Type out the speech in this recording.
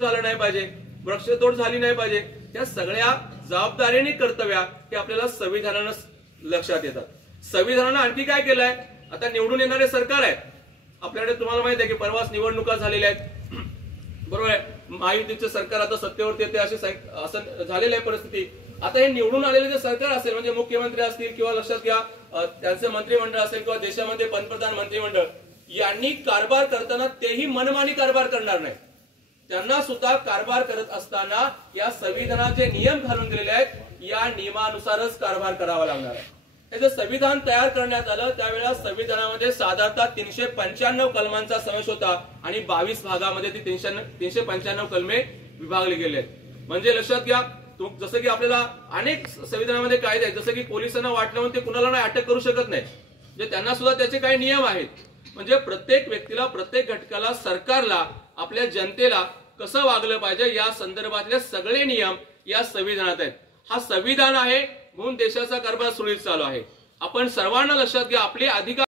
झालं नाही पाहिजे, वृक्षतोड झाली नाही पाहिजे, या सगळ्या जबाबदारीने कर्तव्या हे आपल्याला संविधानानं लक्षात येतात. संविधानानं आणखी काय केलंय, आता निवडून येणारे सरकार आहेत आपल्याकडे, तुम्हाला माहिती आहे की परवाच निवडणुका झालेल्या आहेत, बरोबर आहे. महायुतीचे सरकार आता सत्तेवरती येते अशी असं झालेली आहे परिस्थिती. आता हे निवडून आलेले जे सरकार असेल, म्हणजे मुख्यमंत्री असतील किंवा लक्षात घ्या त्यांचे मंत्रिमंडळ असेल किंवा देशामध्ये पंतप्रधान मंत्रिमंडळ, यांनी कारभार करताना तेही मनमानी कारभार करणार नाही. त्यांना सुद्धा कारभार करत असताना या संविधानाचे नियम घालून दिलेले आहेत, या नियमानुसारच कारभार करावा लागणार आहे. हे जे संविधान तयार करण्यात आलं त्यावेळेला संविधानामध्ये साधारणतः 395 कलमांचा समावेश होता आणि 22 भागामध्ये ती 395 कलमे विभागले गेले. म्हणजे लक्षात घ्या, जसं की आपल्याला अनेक संविधानामध्ये कायदे आहेत, जसं की पोलिसांना वाटलं म्हणून ते कुणाला नाही अटक करू शकत नाही, म्हणजे त्यांना सुद्धा त्याचे काही नियम आहेत. म्हणजे प्रत्येक व्यक्तीला, प्रत्येक घटकाला, सरकारला, आपल्या जनतेला कसं वागलं पाहिजे या संदर्भातले सगळे नियम या संविधानात आहेत. हा संविधान आहे म्हणून देशाचा कारभार सुरळीत चालू आहे. आपण सर्वांना लक्षात घ्या, आपले अधिकार